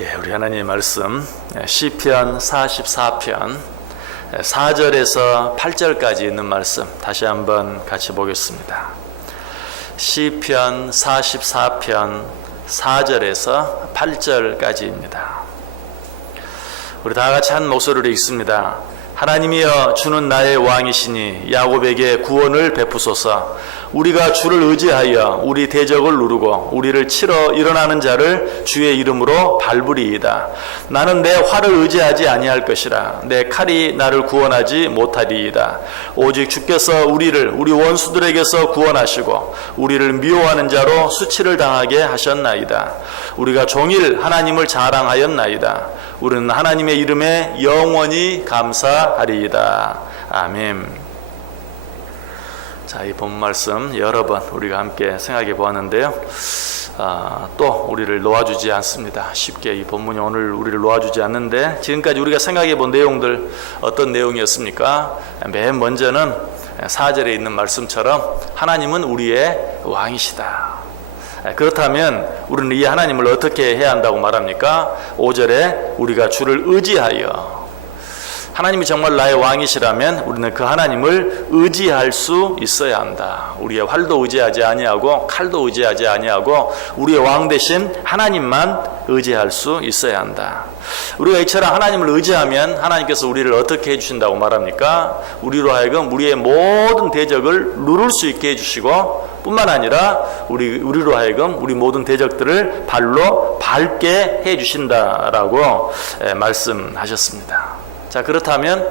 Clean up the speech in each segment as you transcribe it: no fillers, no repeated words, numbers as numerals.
우리 하나님의 말씀 시편 44편 4절에서 8절까지 있는 말씀 다시 한번 같이 보겠습니다. 시편 44편 4절에서 8절까지입니다. 우리 다 같이 한 목소리로 읽습니다. 하나님이여, 주는 나의 왕이시니 야곱에게 구원을 베푸소서. 우리가 주를 의지하여 우리 대적을 누르고 우리를 치러 일어나는 자를 주의 이름으로 밟으리이다. 나는 내 활을 의지하지 아니할 것이라. 내 칼이 나를 구원하지 못하리이다. 오직 주께서 우리 원수들에게서 구원하시고 우리를 미워하는 자로 수치를 당하게 하셨나이다. 우리가 종일 하나님을 자랑하였나이다. 우리는 하나님의 이름에 영원히 감사하리이다. 아멘. 자, 이 본 말씀 여러 번 우리가 함께 생각해 보았는데요. 또 우리를 놓아주지 않습니다. 쉽게 이 본문이 오늘 우리를 놓아주지 않는데, 지금까지 우리가 생각해 본 내용들 어떤 내용이었습니까? 맨 먼저는 4절에 있는 말씀처럼 하나님은 우리의 왕이시다. 그렇다면 우리는 이 하나님을 어떻게 해야 한다고 말합니까? 5절에 우리가 주를 의지하여, 하나님이 정말 나의 왕이시라면 우리는 그 하나님을 의지할 수 있어야 한다. 우리의 활도 의지하지 아니하고 칼도 의지하지 아니하고 우리의 왕 대신 하나님만 의지할 수 있어야 한다. 우리가 이처럼 하나님을 의지하면 하나님께서 우리를 어떻게 해주신다고 말합니까? 우리로 하여금 우리의 모든 대적을 누를 수 있게 해주시고, 뿐만 아니라 우리로 하여금 우리 모든 대적들을 발로 밟게 해주신다라고 말씀하셨습니다. 자, 그렇다면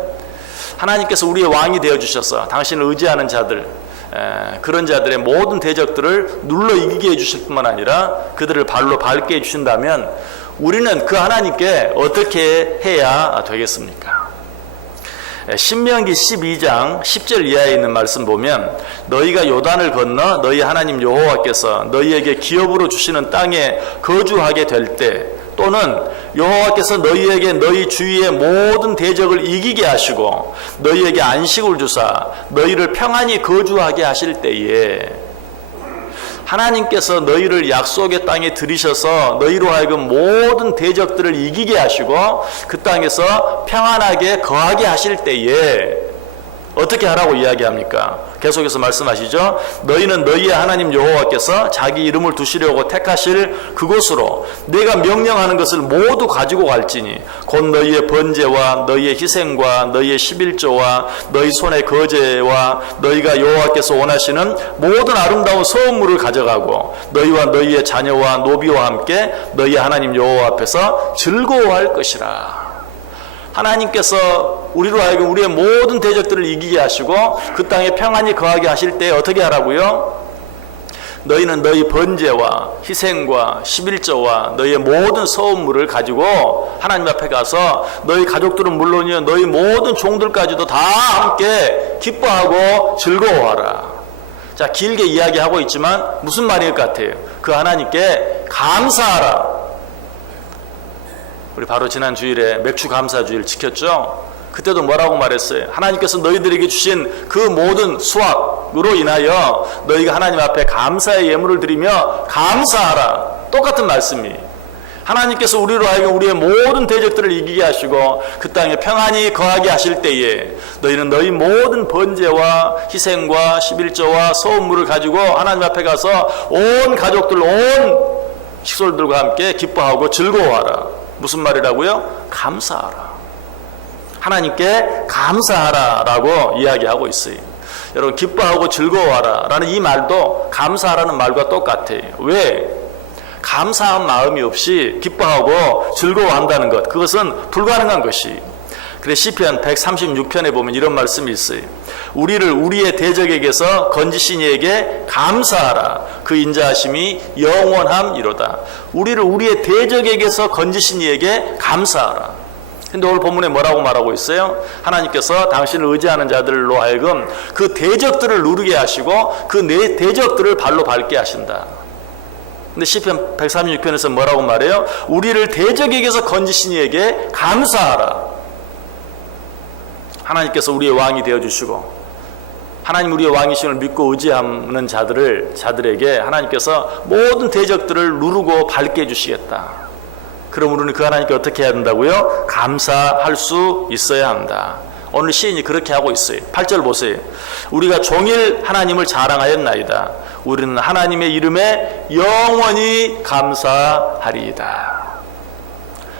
하나님께서 우리의 왕이 되어주셔서 당신을 의지하는 자들, 그런 자들의 모든 대적들을 눌러 이기게 해주실 뿐만 아니라 그들을 발로 밟게 해주신다면 우리는 그 하나님께 어떻게 해야 되겠습니까? 신명기 12장 10절 이하에 있는 말씀 보면, 너희가 요단을 건너 너희 하나님 여호와께서 너희에게 기업으로 주시는 땅에 거주하게 될 때, 또는 여호와께서 너희에게 너희 주위의 모든 대적을 이기게 하시고 너희에게 안식을 주사 너희를 평안히 거주하게 하실 때에, 하나님께서 너희를 약속의 땅에 들이셔서 너희로 하여금 모든 대적들을 이기게 하시고 그 땅에서 평안하게 거하게 하실 때에 어떻게 하라고 이야기합니까? 계속해서 말씀하시죠. 너희는 너희의 하나님 여호와께서 자기 이름을 두시려고 택하실 그곳으로 내가 명령하는 것을 모두 가지고 갈지니, 곧 너희의 번제와 너희의 희생과 너희의 11조와 너희 손의 거제와 너희가 여호와께서 원하시는 모든 아름다운 소음물을 가져가고 너희와 너희의 자녀와 노비와 함께 너희 하나님 여호와 앞에서 즐거워할 것이라. 하나님께서 우리로 하여금 우리의 모든 대적들을 이기게 하시고 그 땅에 평안히 거하게 하실 때 어떻게 하라고요? 너희는 너희 번제와 희생과 11조와 너희의 모든 소음물을 가지고 하나님 앞에 가서 너희 가족들은 물론이요 너희 모든 종들까지도 다 함께 기뻐하고 즐거워하라. 자, 길게 이야기하고 있지만 무슨 말일 것 같아요? 그 하나님께 감사하라. 우리 바로 지난 주일에 맥주 감사 주일 지켰죠? 그때도 뭐라고 말했어요? 하나님께서 너희들에게 주신 그 모든 수확으로 인하여 너희가 하나님 앞에 감사의 예물을 드리며 감사하라. 똑같은 말씀이, 하나님께서 우리로 하여금 우리의 모든 대적들을 이기게 하시고 그 땅에 평안히 거하게 하실 때에 너희는 너희 모든 번제와 희생과 11조와 소음물을 가지고 하나님 앞에 가서 온 가족들, 온 식솔들과 함께 기뻐하고 즐거워하라. 무슨 말이라고요? 감사하라. 하나님께 감사하라라고 이야기하고 있어요. 여러분, 기뻐하고 즐거워하라 라는 이 말도 감사하라는 말과 똑같아요. 왜? 감사한 마음이 없이 기뻐하고 즐거워한다는 것, 그것은 불가능한 것이. 그래서 시편 136편에 보면 이런 말씀이 있어요. 우리를 우리의 대적에게서 건지신 이에게 감사하라. 그 인자하심이 영원함이로다. 우리를 우리의 대적에게서 건지신 이에게 감사하라. 근데 오늘 본문에 뭐라고 말하고 있어요? 하나님께서 당신을 의지하는 자들로 하여금 그 대적들을 누르게 하시고 그 내 대적들을 발로 밟게 하신다. 근데 시편 136편에서 뭐라고 말해요? 우리를 대적에게서 건지신 이에게 감사하라. 하나님께서 우리의 왕이 되어주시고 하나님 우리의 왕이심을 믿고 의지하는 자들에게 하나님께서 모든 대적들을 누르고 밟게 해주시겠다. 그럼 우리는 그 하나님께 어떻게 해야 된다고요? 감사할 수 있어야 한다. 오늘 시인이 그렇게 하고 있어요. 8절 보세요. 우리가 종일 하나님을 자랑하였나이다. 우리는 하나님의 이름에 영원히 감사하리이다.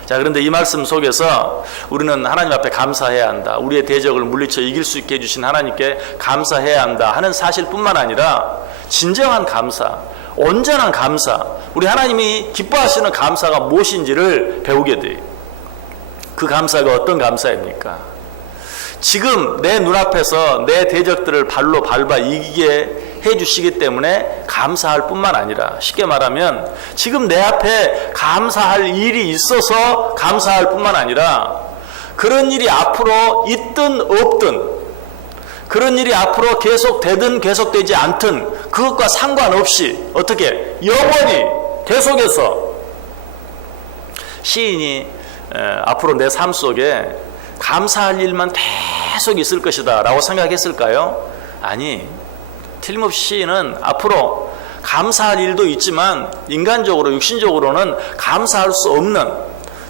자, 그런데 이 말씀 속에서 우리는 하나님 앞에 감사해야 한다. 우리의 대적을 물리쳐 이길 수 있게 해주신 하나님께 감사해야 한다 하는 사실뿐만 아니라 진정한 감사, 온전한 감사, 우리 하나님이 기뻐하시는 감사가 무엇인지를 배우게 돼요. 그 감사가 어떤 감사입니까? 지금 내 눈앞에서 내 대적들을 발로 밟아 이기게 해주시기 때문에 감사할 뿐만 아니라, 쉽게 말하면 지금 내 앞에 감사할 일이 있어서 감사할 뿐만 아니라, 그런 일이 앞으로 있든 없든, 그런 일이 앞으로 계속되든 계속되지 않든 그것과 상관없이 어떻게 영원히 계속해서 시인이 앞으로 내 삶 속에 감사할 일만 계속 있을 것이다 라고 생각했을까요? 아니, 틀림없이 시인은 앞으로 감사할 일도 있지만 인간적으로, 육신적으로는 감사할 수 없는,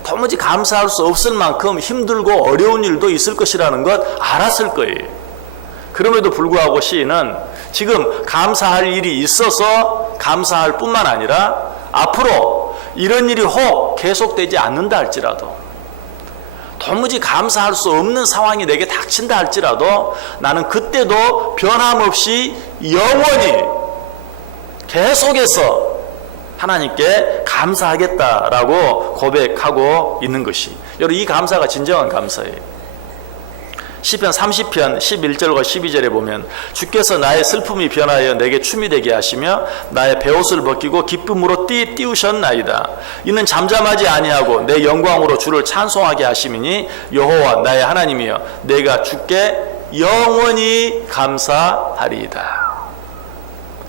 도무지 감사할 수 없을 만큼 힘들고 어려운 일도 있을 것이라는 것 알았을 거예요. 그럼에도 불구하고 시인은 지금 감사할 일이 있어서 감사할 뿐만 아니라 앞으로 이런 일이 혹 계속되지 않는다 할지라도, 도무지 감사할 수 없는 상황이 내게 닥친다 할지라도 나는 그때도 변함없이 영원히 계속해서 하나님께 감사하겠다라고 고백하고 있는 것이, 여러분, 이 감사가 진정한 감사예요. 시편 30편 11절과 12절에 보면 주께서 나의 슬픔이 변하여 내게 춤이 되게 하시며 나의 베옷을 벗기고 기쁨으로 띄우셨나이다. 이는 잠잠하지 아니하고 내 영광으로 주를 찬송하게 하심이니 여호와 나의 하나님이여 내가 주께 영원히 감사하리이다.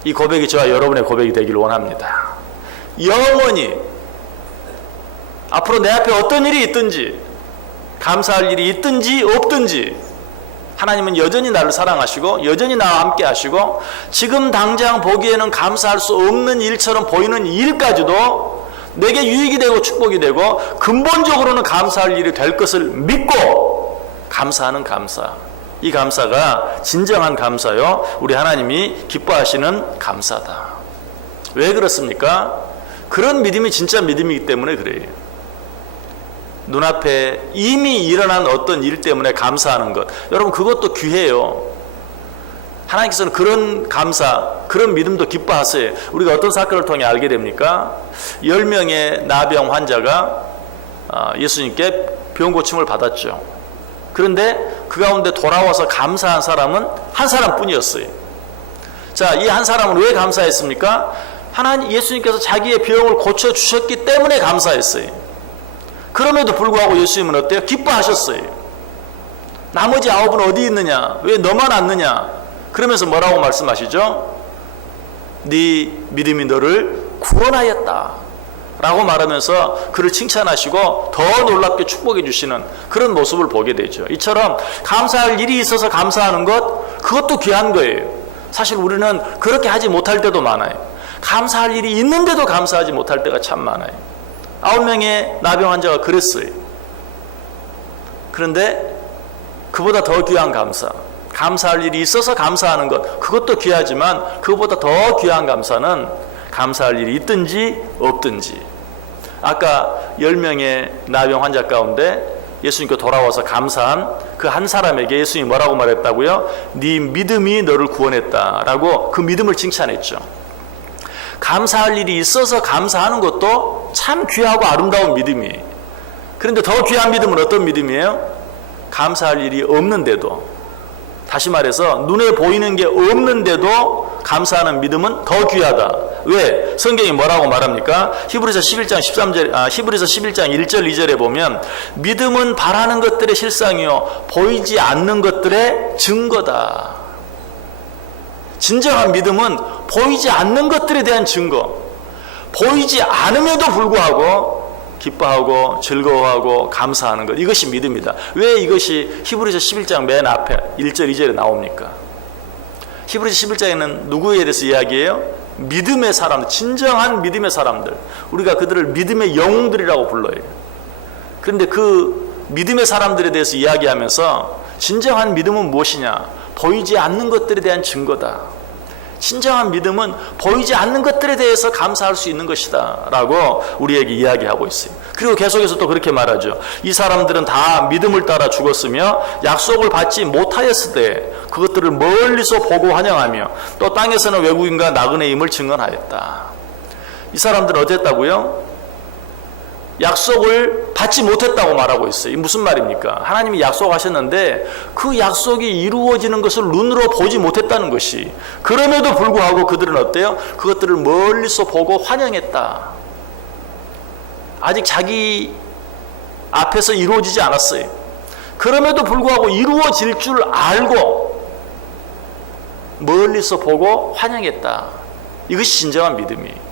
이 고백이 저와 여러분의 고백이 되기를 원합니다. 영원히, 앞으로 내 앞에 어떤 일이 있든지, 감사할 일이 있든지 없든지 하나님은 여전히 나를 사랑하시고 여전히 나와 함께 하시고, 지금 당장 보기에는 감사할 수 없는 일처럼 보이는 일까지도 내게 유익이 되고 축복이 되고 근본적으로는 감사할 일이 될 것을 믿고 감사하는 감사, 이 감사가 진정한 감사요, 우리 하나님이 기뻐하시는 감사다. 왜 그렇습니까? 그런 믿음이 진짜 믿음이기 때문에 그래요. 눈앞에 이미 일어난 어떤 일 때문에 감사하는 것, 여러분, 그것도 귀해요. 하나님께서는 그런 감사, 그런 믿음도 기뻐하세요. 우리가 어떤 사건을 통해 알게 됩니까? 10명의 나병 환자가 예수님께 병 고침을 받았죠. 그런데 그 가운데 돌아와서 감사한 사람은 한 사람뿐이었어요. 자, 이 한 사람은 왜 감사했습니까? 하나님, 예수님께서 자기의 병을 고쳐주셨기 때문에 감사했어요. 그럼에도 불구하고 예수님은 어때요? 기뻐하셨어요. 나머지 9은 어디 있느냐? 왜 너만 왔느냐? 그러면서 뭐라고 말씀하시죠? 네 믿음이 너를 구원하였다 라고 말하면서 그를 칭찬하시고 더 놀랍게 축복해 주시는 그런 모습을 보게 되죠. 이처럼 감사할 일이 있어서 감사하는 것, 그것도 귀한 거예요. 사실 우리는 그렇게 하지 못할 때도 많아요. 감사할 일이 있는데도 감사하지 못할 때가 참 많아요. 9명의 나병 환자가 그랬어요. 그런데 그보다 더 귀한 감사, 감사할 일이 있어서 감사하는 것, 그것도 귀하지만 그것보다 더 귀한 감사는 감사할 일이 있든지 없든지. 아까 10명의 나병 환자 가운데 예수님께 돌아와서 감사한 그 한 사람에게 예수님이 뭐라고 말했다고요? 네 믿음이 너를 구원했다라고 그 믿음을 칭찬했죠. 감사할 일이 있어서 감사하는 것도 참 귀하고 아름다운 믿음이에요. 그런데 더 귀한 믿음은 어떤 믿음이에요? 감사할 일이 없는데도, 다시 말해서 눈에 보이는 게 없는데도 감사하는 믿음은 더 귀하다. 왜? 성경이 뭐라고 말합니까? 히브리서 11장 1절 2절에 보면 믿음은 바라는 것들의 실상이요 보이지 않는 것들의 증거다. 진정한 믿음은 보이지 않는 것들에 대한 증거, 보이지 않음에도 불구하고 기뻐하고 즐거워하고 감사하는 것, 이것이 믿음이다. 왜 이것이 히브리서 11장 맨 앞에 1절 2절에 나옵니까? 히브리서 11장에는 누구에 대해서 이야기해요? 믿음의 사람들, 진정한 믿음의 사람들, 우리가 그들을 믿음의 영웅들이라고 불러요. 그런데 그 믿음의 사람들에 대해서 이야기하면서 진정한 믿음은 무엇이냐? 보이지 않는 것들에 대한 증거다. 진정한 믿음은 보이지 않는 것들에 대해서 감사할 수 있는 것이다 라고 우리에게 이야기하고 있어요. 그리고 계속해서 또 그렇게 말하죠. 이 사람들은 다 믿음을 따라 죽었으며 약속을 받지 못하였을 때 그것들을 멀리서 보고 환영하며 또 땅에서는 외국인과 나그네임을 증언하였다. 이 사람들은 어땠다고요? 약속을 받지 못했다고 말하고 있어요. 이게 무슨 말입니까? 하나님이 약속하셨는데 그 약속이 이루어지는 것을 눈으로 보지 못했다는 것이, 그럼에도 불구하고 그들은 어때요? 그것들을 멀리서 보고 환영했다. 아직 자기 앞에서 이루어지지 않았어요. 그럼에도 불구하고 이루어질 줄 알고 멀리서 보고 환영했다. 이것이 진정한 믿음이에요.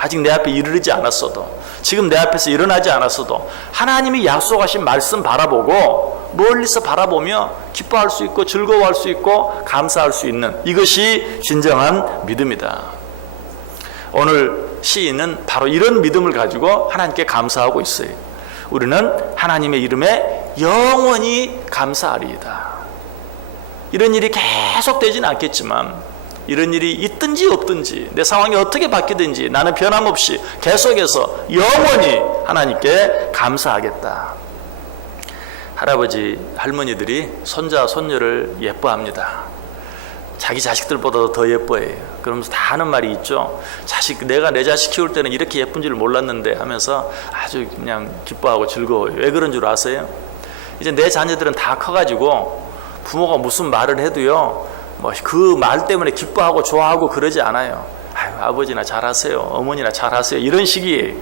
아직 내 앞에 이르지 않았어도, 지금 내 앞에서 일어나지 않았어도 하나님이 약속하신 말씀 바라보고 멀리서 바라보며 기뻐할 수 있고 즐거워할 수 있고 감사할 수 있는, 이것이 진정한 믿음이다. 오늘 시인은 바로 이런 믿음을 가지고 하나님께 감사하고 있어요. 우리는 하나님의 이름에 영원히 감사하리이다. 이런 일이 계속 되지는 않겠지만, 이런 일이 있든지 없든지 내 상황이 어떻게 바뀌든지 나는 변함없이 계속해서 영원히 하나님께 감사하겠다. 할아버지 할머니들이 손자 손녀를 예뻐합니다. 자기 자식들보다도 더 예뻐해요. 그러면서 다 하는 말이 있죠. 내가 내 자식 키울 때는 이렇게 예쁜 줄 몰랐는데 하면서 아주 그냥 기뻐하고 즐거워요. 왜 그런 줄 아세요? 이제 내 자녀들은 다 커가지고 부모가 무슨 말을 해도요, 그 말 때문에 기뻐하고 좋아하고 그러지 않아요. 아유, 아버지나 잘하세요, 어머니나 잘하세요, 이런 식이에요.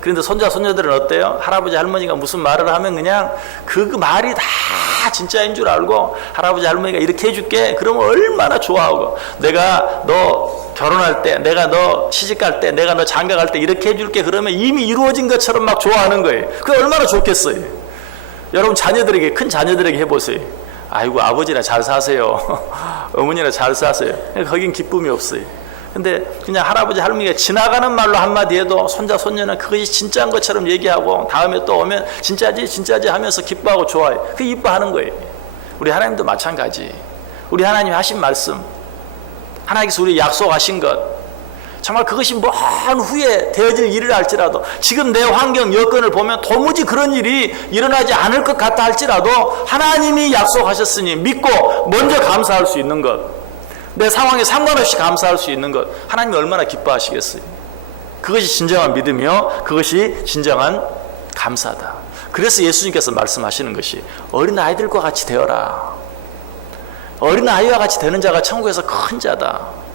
그런데 손자 손녀들은 어때요? 할아버지 할머니가 무슨 말을 하면 그냥 그 말이 다 진짜인 줄 알고, 할아버지 할머니가 이렇게 해줄게 그러면 얼마나 좋아하고, 내가 너 결혼할 때, 내가 너 시집갈 때, 내가 너 장가갈 때 이렇게 해줄게 그러면 이미 이루어진 것처럼 막 좋아하는 거예요. 그게 얼마나 좋겠어요. 여러분 자녀들에게, 큰 자녀들에게 해보세요. 아이고 아버지나 잘 사세요, 어머니나 잘 사세요. 거긴 기쁨이 없어요. 근데 그냥 할아버지 할머니가 지나가는 말로 한마디 해도 손자 손녀는 그것이 진짜인 것처럼 얘기하고, 다음에 또 오면 진짜지 진짜지 하면서 기뻐하고 좋아해. 그 이뻐하는 거예요. 우리 하나님도 마찬가지. 우리 하나님이 하신 말씀, 하나님께서 우리 약속하신 것, 정말 그것이 먼 후에 되어질 일을 할지라도, 지금 내 환경 여건을 보면 도무지 그런 일이 일어나지 않을 것 같다 할지라도 하나님이 약속하셨으니 믿고 먼저 감사할 수 있는 것, 내 상황에 상관없이 감사할 수 있는 것, 하나님이 얼마나 기뻐하시겠어요. 그것이 진정한 믿음이요, 그것이 진정한 감사다. 그래서 예수님께서 말씀하시는 것이 어린아이들과 같이 되어라. 어린아이와 같이 되는 자가 천국에서 큰 자다.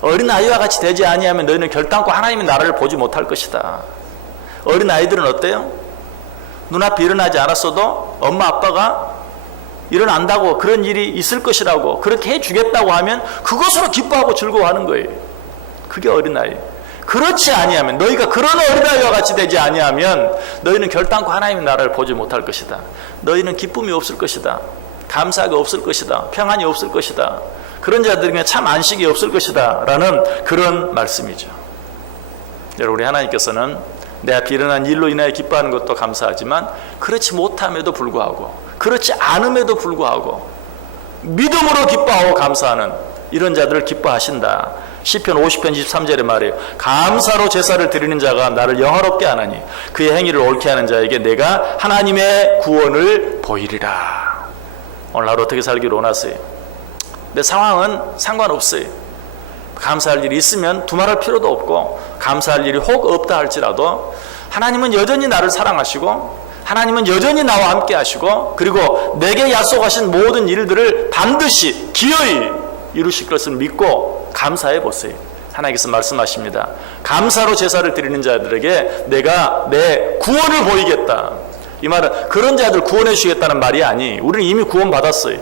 어린아이와 같이 되지 아니하면 너희는 결단코 하나님의 나라를 보지 못할 것이다. 어린아이들은 어때요? 눈앞에 일어나지 않았어도 엄마 아빠가 일어난다고, 그런 일이 있을 것이라고 그렇게 해주겠다고 하면 그것으로 기뻐하고 즐거워하는 거예요. 그게 어린아이. 그렇지 아니하면, 너희가 그런 어린아이와 같이 되지 아니하면 너희는 결단코 하나님의 나라를 보지 못할 것이다. 너희는 기쁨이 없을 것이다. 감사가 없을 것이다. 평안이 없을 것이다. 그런 자들에게 참 안식이 없을 것이다 라는 그런 말씀이죠. 여러분, 우리 하나님께서는 내 앞에 일어난 일로 인하여 기뻐하는 것도 감사하지만, 그렇지 못함에도 불구하고, 그렇지 않음에도 불구하고 믿음으로 기뻐하고 감사하는 이런 자들을 기뻐하신다. 시편 50편 23절에 말해요. 감사로 제사를 드리는 자가 나를 영화롭게 하나니 그의 행위를 옳게 하는 자에게 내가 하나님의 구원을 보이리라. 오늘 하루 어떻게 살기를 원하세요? 내 상황은 상관없어요. 감사할 일이 있으면 두말할 필요도 없고, 감사할 일이 혹 없다 할지라도 하나님은 여전히 나를 사랑하시고, 하나님은 여전히 나와 함께 하시고, 그리고 내게 약속하신 모든 일들을 반드시 기어이 이루실 것을 믿고 감사해 보세요. 하나님께서 말씀하십니다. 감사로 제사를 드리는 자들에게 내가 내 구원을 보이겠다. 이 말은 그런 자들 구원해 주시겠다는 말이 아니, 우리는 이미 구원 받았어요.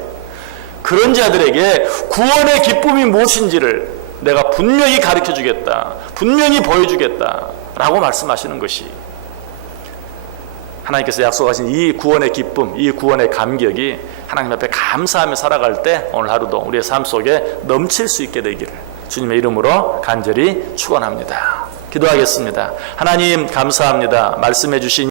그런 자들에게 구원의 기쁨이 무엇인지를 내가 분명히 가르쳐 주겠다, 분명히 보여주겠다 라고 말씀하시는 것이, 하나님께서 약속하신 이 구원의 기쁨, 이 구원의 감격이 하나님 앞에 감사하며 살아갈 때 오늘 하루도 우리의 삶 속에 넘칠 수 있게 되기를 주님의 이름으로 간절히 축원합니다. 기도하겠습니다. 하나님 감사합니다. 말씀해 주신